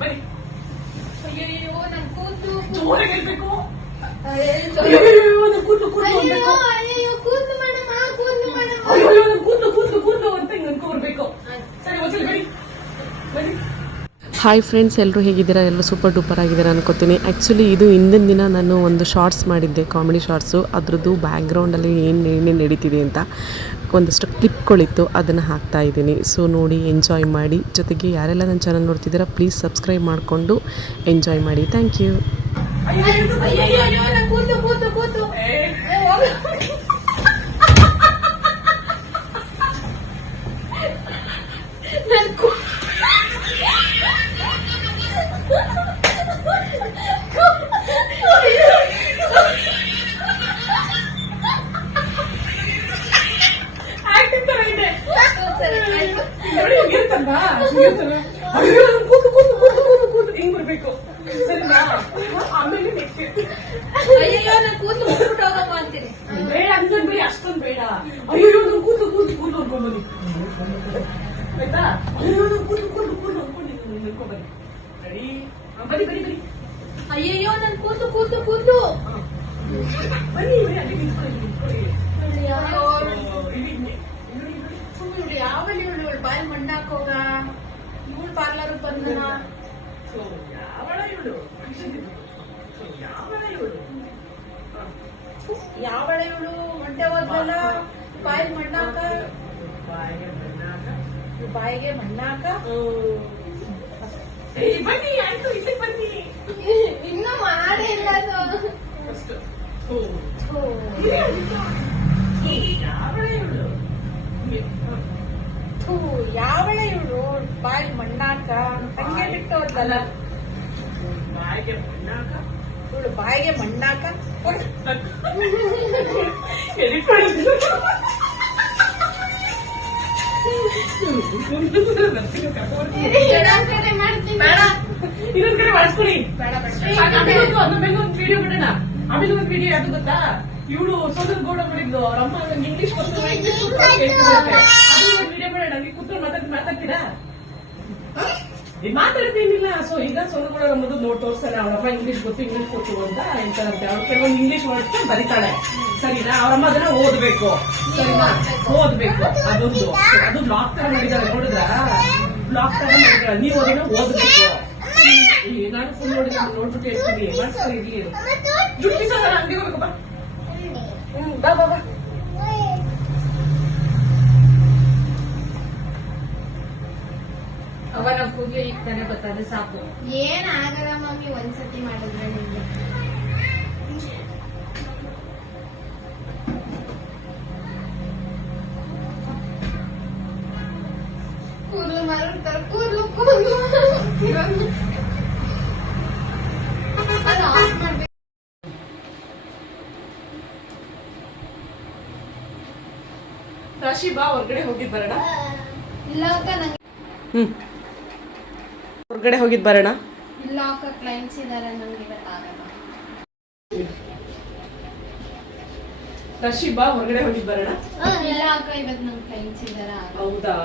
ಬನ್ನಿ. ಅಯ್ಯೋ ನನ್ ಕೂದಲು ಜೋರಾಗಿ ಹೇಳ್ಬೇಕು. ಅಯ್ಯೋ ನನ್ ಕೂದ್ಲು ಅನ್ಬೇಕು. ಕೂದಲು ಮಾಡಮ್ಮ ಅಯ್ಯೋ ನನ್ ಕೂದ್ಲು ಅಂತ ಹಿಂಗ್ ಅನ್ಕೋರ್ಬೇಕು. ಸರಿ ಒಂದ್ಸಲ ಬನ್ನಿ ಬನ್ನಿ. ಹಾಯ್ ಫ್ರೆಂಡ್ಸ್, ಎಲ್ಲರೂ ಹೇಗಿದ್ದೀರಾ? ಎಲ್ಲರೂ ಸೂಪರ್ ಡೂಪರ್ ಆಗಿದ್ದೀರಾ ಅನ್ಕೋತೀನಿ. ಆ್ಯಕ್ಚುಲಿ ಇದು ಹಿಂದಿನ ದಿನ ನಾನು ಒಂದು ಶಾರ್ಟ್ಸ್ ಮಾಡಿದ್ದೆ, ಕಾಮಿಡಿ ಶಾರ್ಟ್ಸು. ಅದ್ರದ್ದು ಬ್ಯಾಕ್ಗ್ರೌಂಡಲ್ಲಿ ಏನೇನು ನಡೀತಿದೆ ಅಂತ ಒಂದಷ್ಟು ಕ್ಲಿಪ್ಗಳಿತ್ತು, ಅದನ್ನು ಹಾಕ್ತಾ ಇದ್ದೀನಿ. ಸೊ ನೋಡಿ, ಎಂಜಾಯ್ ಮಾಡಿ. ಜೊತೆಗೆ ಯಾರೆಲ್ಲ ನನ್ನ ಚಾನಲ್ ನೋಡ್ತಿದ್ದೀರಾ ಪ್ಲೀಸ್ ಸಬ್ಸ್ಕ್ರೈಬ್ ಮಾಡಿಕೊಂಡು ಎಂಜಾಯ್ ಮಾಡಿ. Thank you. ಅಯ್ಯೋ ನನ್ ಕೂದಲು ಅಯ್ಯೋ ನನ್ ಕೂದ್ಲು ಹಿಂಗ್ ಬರ್ಬೇಕು. ಸರಿನಾ? ಆಮೇಲೆ ನೆಕ್ಸ್ಟ್ ಅಯ್ಯೋ ನನ್ ಕೂದಲು ಮುಟ್ಬಿಟ್ಟು ಹೋಗಮ್ಮ ಅಂತೀನಿ. ಬೇಡ ಅಂದ್ ಬೇಡ, ಅಷ್ಟೊಂದು ಬೇಡ. ಅಯ್ಯೋ ನನ್ ಕೂದ್ಲು ಅನ್ಕೊಂಡ್ಬನ್ನಿ ಆಯ್ತಾ? ಅಯ್ಯೋ ನನ್ ಕೂದ್ಲು ಅನ್ಕೊಂಡ್ಬನ್ನಿ. ರೆಡಿ? ಬನ್ನಿ ಅಯ್ಯಯ್ಯೋ ನನ್ ಕೂದಲು ಬನ್ನಿ ಅಲ್ಲಿ ನಿಂತ್ಕೊಳ್ಳಿ. ಯಾವಲ್ಲಿ ಇವಳು ಬಾಯಿ ಮಣ್ಣಾಕೋಗ ಇವಳು ಪಾರ್ಲರ್ ಬಂದನ. ಯಾವಳ ಇವಳು ಮಂಟೆ ಹೋದ್ಲಲ್ಲ ಬಾಯಿಗೆ ಮಣ್ಣಾಕ ಬನ್ನಿ. ಆಯ್ತು, ಇಲ್ಲಿ ಬನ್ನಿ. ಇನ್ನು ಮಾಡೇ ಇಲ್ಲ ಅದು. ಯಾವಳ ಇವಳು ಬಾಯಿಗೆ ಮಣ್ಣಾಕ ಹಂಗೆ ಬಿಟ್ಟು ಹೋದ್ಲಲ್ಲ. ಇವಳು ಬಾಯಿಗೆ ಮಣ್ಣಾಕ ಇನ್ನೊಂದ್ ಕಡೆ ಮಾಡಿಸ್ಕೊಳ್ಳಿ. ಒಂದು ವಿಡಿಯೋ ಬಿಡೋಣ. ಆಮೇಲೆ ಒಂದು ವಿಡಿಯೋ ಯಾವ್ದು ಗೊತ್ತಾ? ಇವಳು ಸೋದರ್ ಗೌಡ ಮಾಡಿದ್ಲು, ಅವ್ರ ಅಮ್ಮ ನಂಗೆ ಇಂಗ್ಲಿಷ್ ವಿಡಿಯೋ ಬಿಡೋಣ. ನೀವು ಕೂತ್ಕೊಂಡು ಮಾತಾಡ್ತೀರಾ? ಮಾತಾಡ್ತೀನಿಲ್ಲ. ಸೊ ಈಗ ಸೋದರ್ ಗೌಡ ನಮ್ಮದು ನೋಡ್ ತೋರ್ಸಲ್ಲ. ಅವ್ರಮ್ಮ ಇಂಗ್ಲಿಷ್ ಗೊತ್ತು, ಇಂಗ್ಲಿಷ್ ಗೊತ್ತು ಅಂತ ಹೇಳ್ತಾರಂತೆ. ಅವ್ರು ಕೆಲವೊಂದು ಇಂಗ್ಲಿಷ್ ವರ್ಡ್ಸ್ ಬರೀತಾಳೆ. ಸರಿನಾ? ಅವ್ರಮ್ಮ ಅದನ್ನ ಓದ್ಬೇಕು. ಸರಿನಾ? ಓದ್ಬೇಕು. ಅದು ಬ್ಲಾಗ್ ತರ ಮಾಡಿದಾರೆ, ನೋಡಿದ್ರ? ಬ್ಲಾಗ್ ತರ ಮಾಡಿದಾರೆ. ನೀವು ಅದನ್ನ ಓದ್ಬೇಕು. ನಾನು ಫುಲ್ ನೋಡ್ಬಿಟ್ಟು ಹೇಳ್ತೀನಿ. ಮಾಡ್ಸ್ಕೊಂಡು ಇರ್ಲಿ. ಜುಟ್ಟಿ ಸಹ ಅಂಗಡಿಗೆ ಹೋಗ್ಬೇಕು. ಬಾ ಬಾ ಬಾ. ಅವ ನಮ್ ಕೂದಲು ಈಗ ತಾನೇ ಬರ್ತದೆ, ಸಾಕು. ಏನ್ ಆಗಲ್ಲ ಮಮ್ಮಿ, ಒಂದ್ಸತಿ ಮಾಡಿದ್ರೆ ನಿಮ್ಗೆ. ಕೂದಲು ಮಾರ್ತಾರೆ, ಕೂದಲು ಅದು ಆಫ್ ಮಾಡ್ಬೇಕು. ರಾಶಿ ಬಾ, ಹೊರಗಡೆ ಹೋಗಿದ್ ಬರೋಣ. ಇಲ್ಲ ಅಕ್ಕ, ನಂಗೆ ಹೊರಗಡೆ ಹೋಗಿದ್ದು ಬರೋಣ. ಇಲ್ಲ ಅಕ್ಕ, ಕ್ಲೈಂಟ್ಸ್ ಇದಾರೆ, ನಂಗೆ ಗೊತ್ತಾಗಲ್ಲ. ರಾಶಿ ಬಾ, ಹೊರಗಡೆ ಹೋಗಿದ್ ಬರೋಣ. ಇಲ್ಲ ಅಕ್ಕ, ಇವತ್ತು ನಮ್ ಕ್ಲೈಂಟ್ಸ್ ಇದಾರೆ. ಹೌದಾ?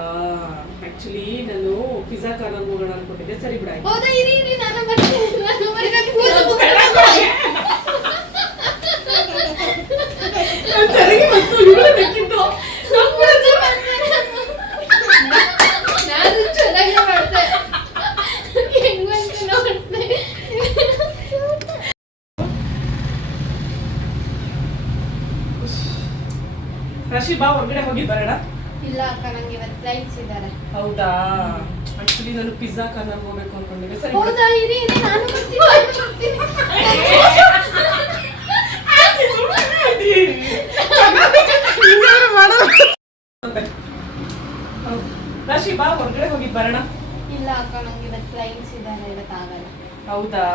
ಆಕ್ಚುಲಿ ನಾನು ಪಿಜ್ಜಾ ಕಾರ್ನರ್ ಹೋಗೋಣ ಅನ್ಕೊಂಡಿದ್ದೆ. ಸರಿ ಬಿಡ. ಹೌದಾ? ಇರಿ ನಾನು ಬರ್ತೀನಿ. ನಾನು ಚೆನ್ನಾಗಿ ಮಾಡ್ತೆ, ಹೆಂಗಂತ ನೋಡ್ತೆ. ರಾಶಿ ಬಾ, ಹೊರಗಡೆ ಹೋಗಿದ್ ಬರೋಣ. ಇಲ್ಲ ಅಕ್ಕ, ನಂಗೆ ಇವತ್ತು ಕ್ಲೈಂಟ್ಸ್ ಇದಾರೆ. ಹೌದಾ? ಆಕ್ಚುಲಿ ನಾನು ಪಿಜ್ಜಾ ಕಾರ್ನರ್ ಹೋಗ್ಬೇಕು ಅನ್ಕೊಂಡಿದ್ದೆ. ಸರಿ. ಹೌದಾ? ಇರಿ ನಾನು ಬರ್ತೀನಿ. ರಾಶಿ ಬಾ, ಹೊರಗಡೆ ಹೋಗಿದ್ ಬರೋಣ. ಇಲ್ಲ ಅಕ್ಕ, ನಂಗೆ ಇವತ್ತು ಕ್ಲೈಂಟ್ಸ್ ಇದಾರೆ, ಇವತ್ತು ಆಗಲ್ಲ. ಹೌದಾ?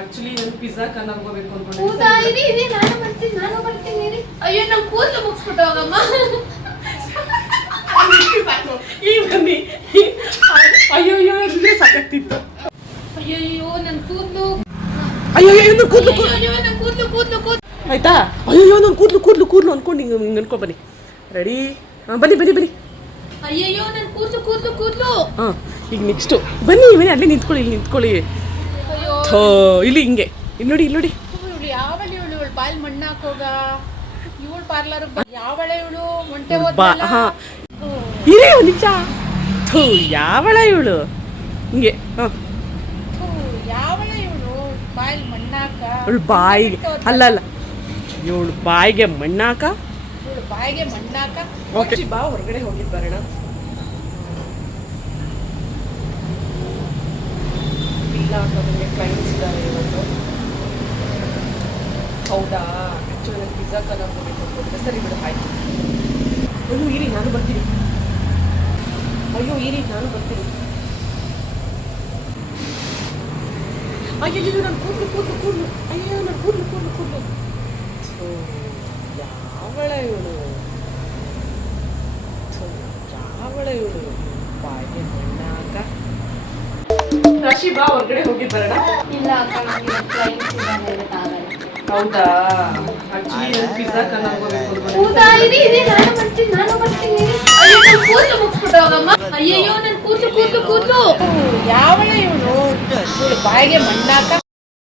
ಆಕ್ಚುಲಿ ನಾನು ಪಿಜ್ಜಾ ಕಾರ್ನರ್ ಹೋಗ್ಬೇಕು ಹೌದಾ? ಅನ್ಕೊಂಡಿದ್ದೆ. ಇರಿ ನಾನು ಬರ್ತೀನಿ. ಇರಿ. ಅಯ್ಯೋ, ನಮ್ ಕೂದಲು ಮುಗಿಸ್ಬಿಟ್ಟು ಹೋಗಮ್ಮ. ಈಗ ಬನ್ನಿ. ಅಯ್ಯೋ ಇಲ್ಲೇ ಸಾಕಾಗ್ತಿತ್ತು. ಅಯ್ಯಯ್ಯೋ ನನ್ ಕೂದಲು ಅಯ್ಯೋ ನನ್ ಕೂದ್ಲು ಆಯ್ತಾ? ಅಯ್ಯೋ ನನ್ ಕೂದ್ಲು ಅನ್ಕೊಂಡು ಹಿಂಗೆ ಅನ್ಕೊ ಬನ್ನಿ. ರೆಡಿ? ಬನ್ನಿ. ಅಯ್ಯಯ್ಯೋ ನನ್ ಕೂದಲು ಹಾಂ ಈಗ ನೆಕ್ಸ್ಟು ಬನ್ನಿ ಬನ್ನಿ ಅಲ್ಲೇ ನಿಂತ್ಕೊಳ್ಳಿ, ಇಲ್ಲಿ ನಿಂತ್ಕೊಳ್ಳಿ. ಅಯ್ಯೋ ಥೋ ಇಲ್ಲಿ ಹಿಂಗೆ ಇಲ್ಲಿ ನೋಡಿ, ಇಲ್ಲಿ ನೋಡಿ. ಇವಳು ಯಾವಳು ಇವಳು ಬಾಯಲ್ಲಿ ಮಣ್ಣು ಹಾಕೋಗ ಇವಳು ಪಾರ್ಲರ್ ಯಾವಳೆ ಇವಳು ಒಂಟೆ ಬಾ ಹಾಂ ಇರೇ ಒಂದು ನಿಮಿಷ. ಥೂ ಯಾವಳ ಇವಳು ಹಿಂಗೆ. ಹಾಂ ಯಾವಳೆ ಇವಳು ಬಾಯಲ್ಲಿ ಮಣ್ಣಾಕ ಇವಳು ಬಾಯಿಗೆ ಅಲ್ಲ ಇವಳು ಬಾಯಿಗೆ ಮಣ್ಣಾಕ. ಇವಳು ಬಾಯಿಗೆ ಮಣ್ಣಾಕ. ಓಕೆ ಬಾ ಹೊರಗಡೆ ಹೋಗಿದ್ದು ಬರೋಣ. ಇಲ್ಲ ನನಗೆ ಕ್ಲೈಂಟ್ಸ್ ಇದ್ದಾರೆ ಇವತ್ತು. ಹೌದಾ, ಆ್ಯಕ್ಚುಲಿ ನನಗೆ ಪಿಜ್ಜಾ ಕಲರ್ ಹೋಗಬೇಕು ಅಂದ್ಕೊಂಡಿದ್ದೆ. ಸರಿ ಬಿಡು ಆಯ್ತು. ಅಯ್ಯೋ ಇರಿ ನಾನು ಬರ್ತೀನಿ. ಅಯ್ಯೋ ಇರಿ ನಾನು ಬರ್ತೀನಿ. ಅಯ್ಯೋ ನಾನು ಕೂದಲು ಅಯ್ಯೋ ನಾನು ಕೂದಲು ಯಾವಳ ಇವಳು, ಯಾವಳ ಇವಳು ಬಾಯಿಗೆ ಮಣ್ಣಾಕ. ರಾಶಿ ಬಾ ಹೊರಗಡೆ ಹೋಗಿ ಬರೋಣ. ಇಲ್ಲ ಅಕ್ಕ, ನನಗೆ ಕ್ಲೈಂಟ್ಸ್ ಇದ್ದಾನೆ, ಇವತ್ತಾಗಲ್ಲ. ಹೌದಾ, ಆಕ್ಚುಲಿ ಪಿಜ್ಜಾ ಕಲರ್ ಹೋಗಬೇಕು. ಹೌದಾ, ಇರಿ ಇರಿ, ನಾನು ಬರ್ತೀನಿ. ಅಯ್ಯೋ ನನ್ನ ಕೂದಲು ಮುಗಿಸ್ಬಿಟ್ಟು ಹೋಗಮ್ಮ. ಅಯ್ಯಯ್ಯೋ ನನ್ನ ಕೂದಲು ಯಾವಳೆ ಇವಳು ಇವಳು ಬಾಯಿಗೆ ಮಣ್ಣಾಕ.